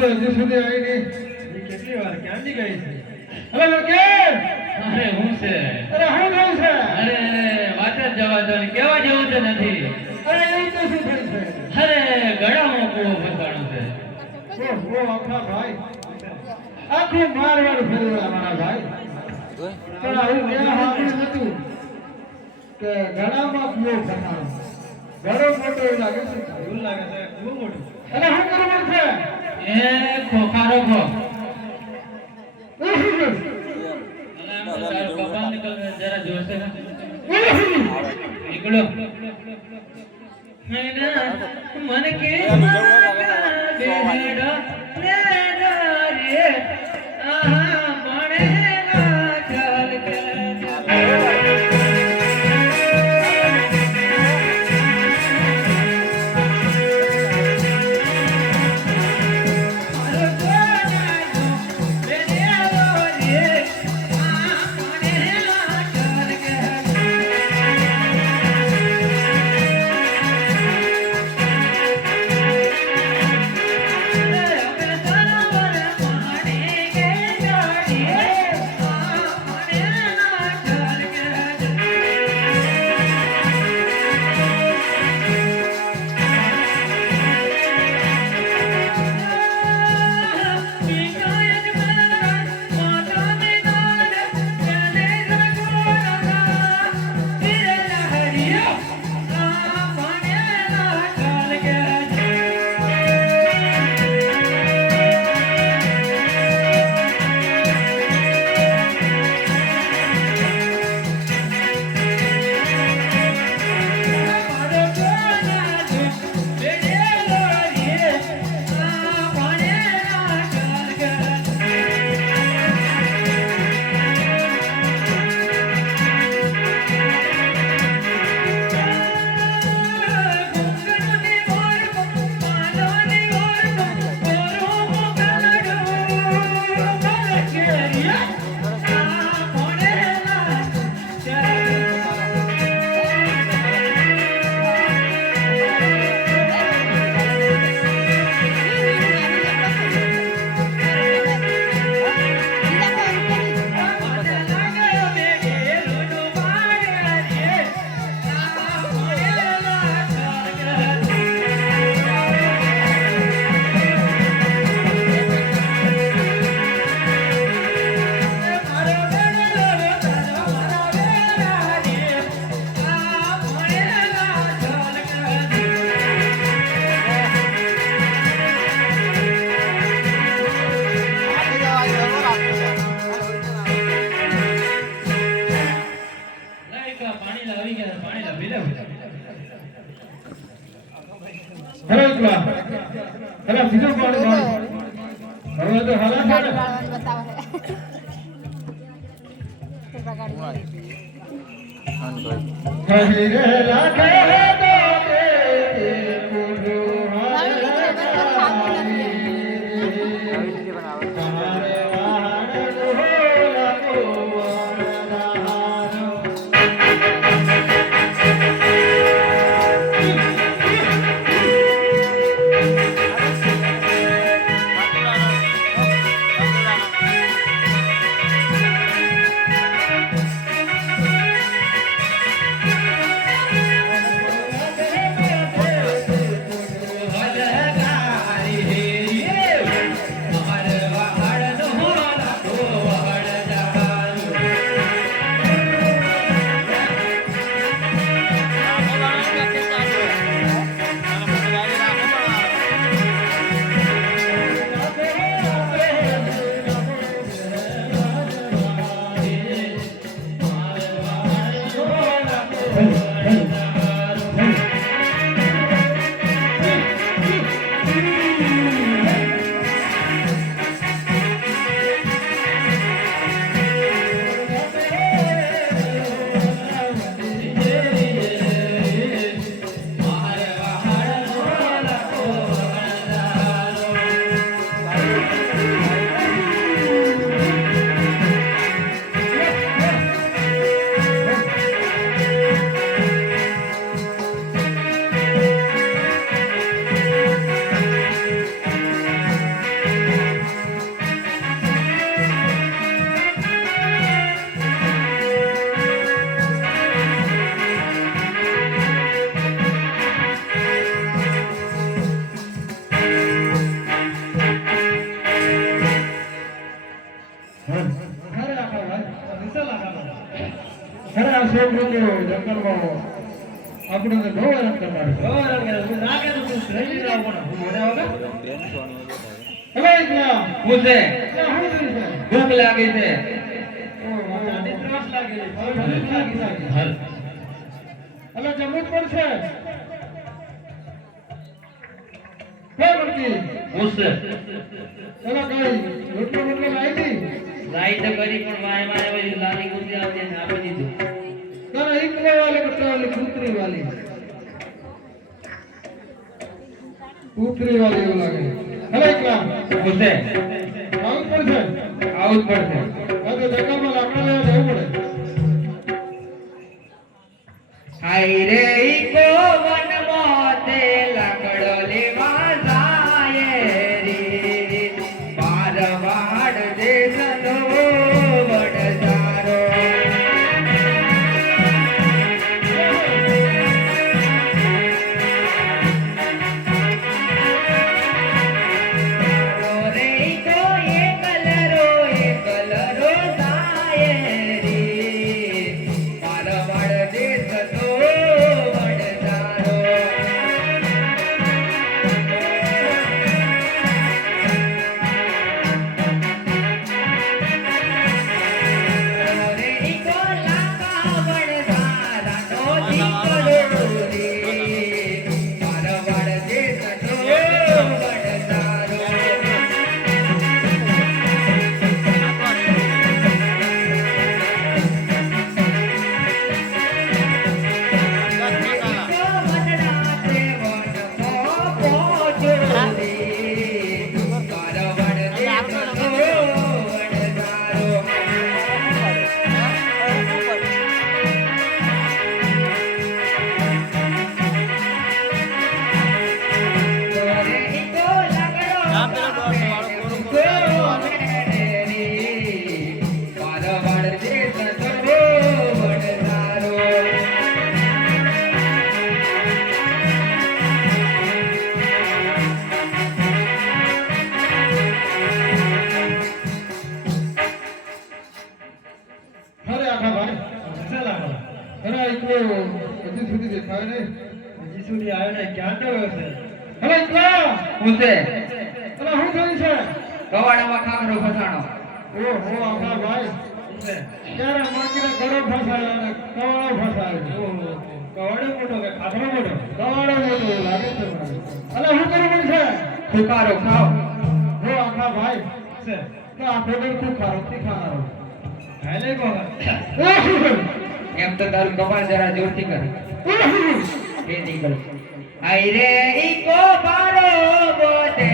તો હજી સુધી આવી નહીં. કેટલી વાર ક્યાંથી ગઈ છે? અલા મળકે અરે હું છે? અરે હું થયું છે? અરે અરે વાત જ જવા દો કેવા જેવું તો નથી? અરે એવું તો શું થયું છે? અરે ગળામાં કૂવો ફસાણો છે. ઓહ, આખા ભાઈ. આખું મારવાડ ફેરવ્યા મારા ભાઈ. પણ આવું મેં સાંભળ્યું નતું કે ગળામાં કૂવો ફસાણો ઘણો મોટો એવું લાગે છે. એવું લાગે છે. બહુ મોટું. અને શું કરવું છે? એ ખોખારો ખો જરા જોશે? નીકળો મન કે Hare ભૂખ છે. ભૂખ લાગી છે. હાલ જમવું પડશે લાલી ગુંજી આવતી ને આપી દીધું કૂતરી વાલી કૂતરી વાલી એવું લાગે. હલે એકલા હું આવું પડશે આવું જ પડશે આ લાકડા રે ઈકો વનમાં તે કવાડામાં ખાખરો ફસાણો. ઓહો આખા ભાઈ. ત્યારે માટીના ગળો ફસાયો અને કવાળો ફસાયો. ઓહો. કવાડો મોટો કે ખાખરો મોટો? કવાળો મોટો લાગે મને. અલે શું કરવું છે? ફિકારો ખાઓ. હો આખા ભાઈ. છે. તો આ ફોટો ખૂબ ખારો? તીખારો હાલે કોણ એમ તો તારું કપાળ જરા જોરથી કર. એ નીકળ આઈ રે ઈકો બારો બોતે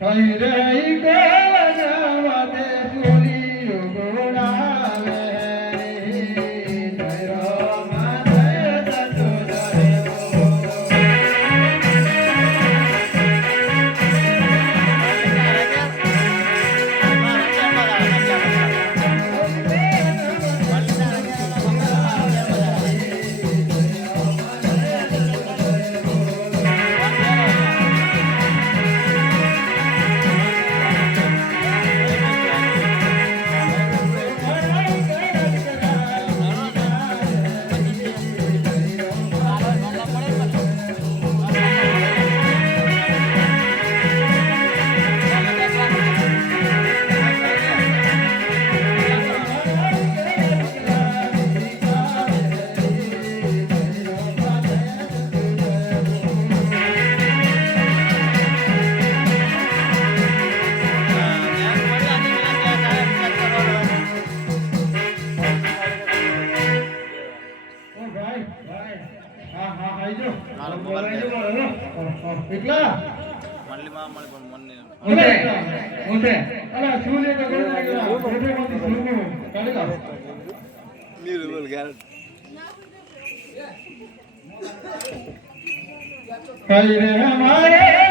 કઈ રહી Hayır, hayır.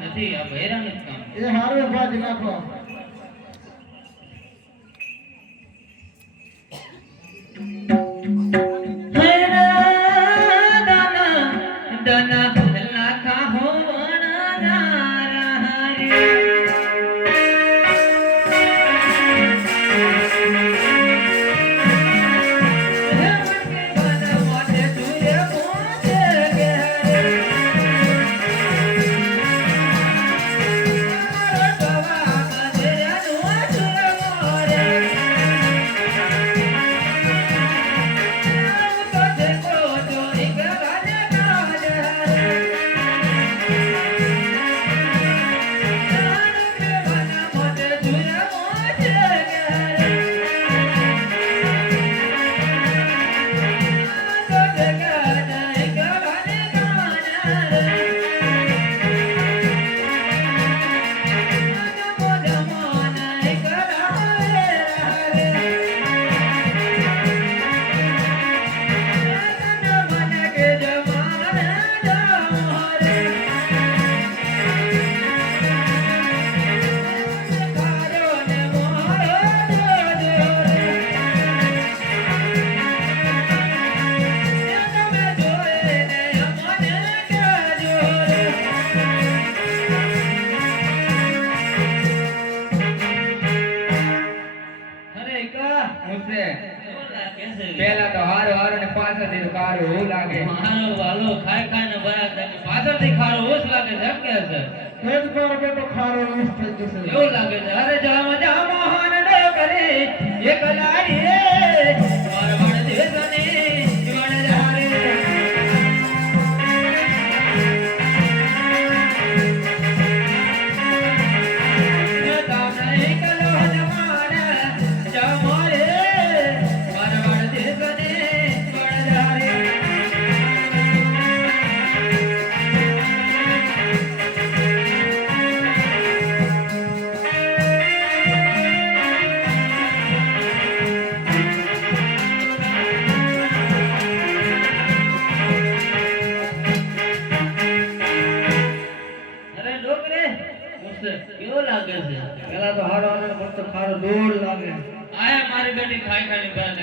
નથી આ બહેરાનું જ કામ. એ સારું ભાજી નાખો એવું લાગે છે અરે જા મજા મોહન ડોકરી એકલા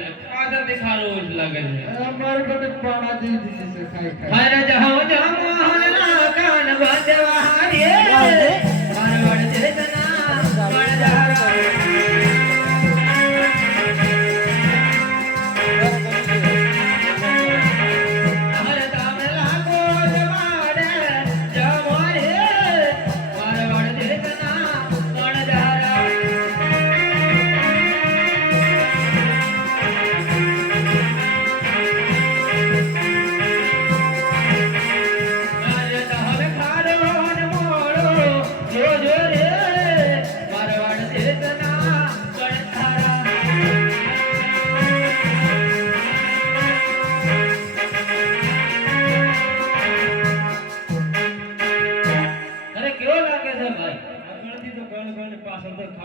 જ લાગે છે. અમારે પાણા દીધી છે ખાઈ ખાઈ. હર કાન હારે.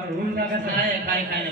એવું લાગે છે. ખાય ખાઈ ખાઈને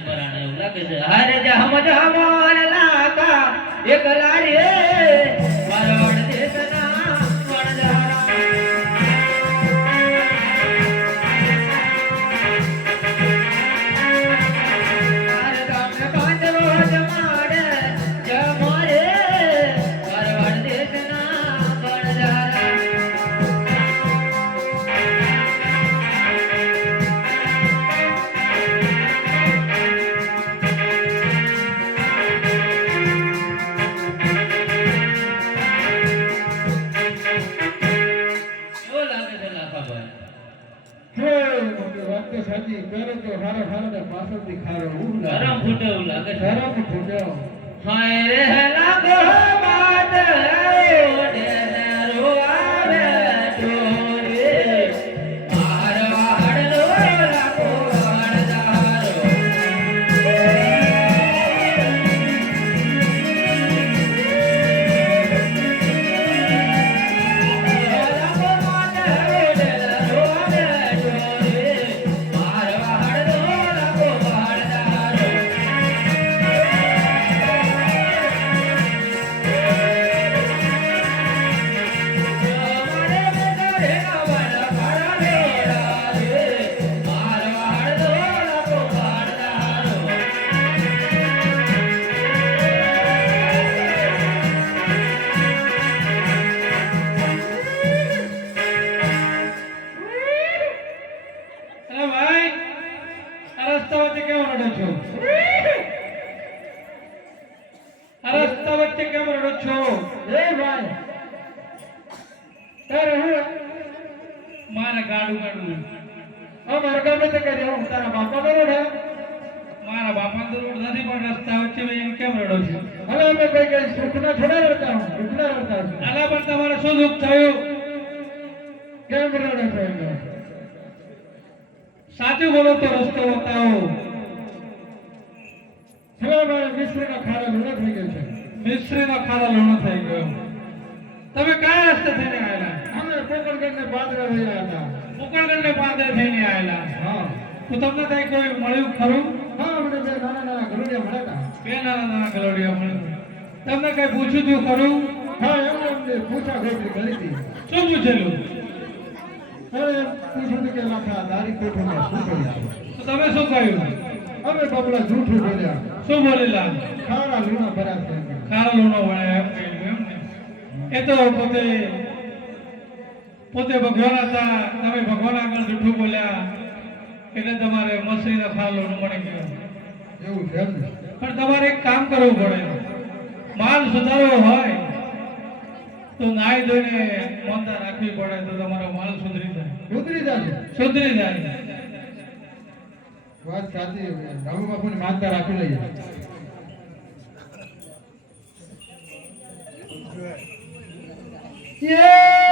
સાચી કરે તો હારે હારે ને પાછળથી ખારો ઉભ ગરમ લાગે ફૂટે લાગે ધરમ ગરમ હાય રે લાગો બાદ ઓડેરો અમે પોકરગઢને બાદરા રહ્યા હતા. મુકળગઢને પાત્ર થઈને આવેલા. હા. તો તમને કઈ કોઈ મળ્યું ખરું? હા અમને બે નાના નાના ગરુડિયા મળ્યા બે નાના નાના ગલોડિયા મળ્યા તમને કઈ પૂછ્યું તું ખરું? હતા હા એમને પૂછા ગોઠવી કરી હતી. શું પૂછેલું? હવે પૂછ્યું હતું કે લાખા તારી કોઠોમાં શું કર્યું તો તમે શું કહ્યું? અમે બબલા જૂઠું બોલ્યા. શું બોલેલા? ખારા લૂણા ભર્યા ખારા એમ. ભર્યા એમ એ તો પોતે પોતે ભગવાન હતા તમે ભગવાન આગળ જૂઠું બોલ્યા એટલે તમારે મસરીનો લોણો મળી ગયો. એવું છે પણ તમારે એક કામ કરવું પડે. માલ સુધારવો હોય તો નાઈ ધોઈને મોંતા રાખવી પડે તો તમારો માલ સુધરી જાય. સુધરી જાય? સુધરી જાય. વાત સાચી રામુ બાપુની માનતા રાખી લઈએ. હે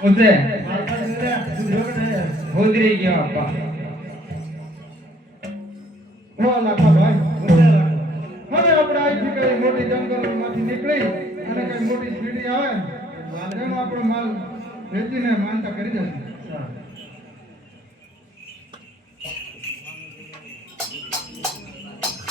不对。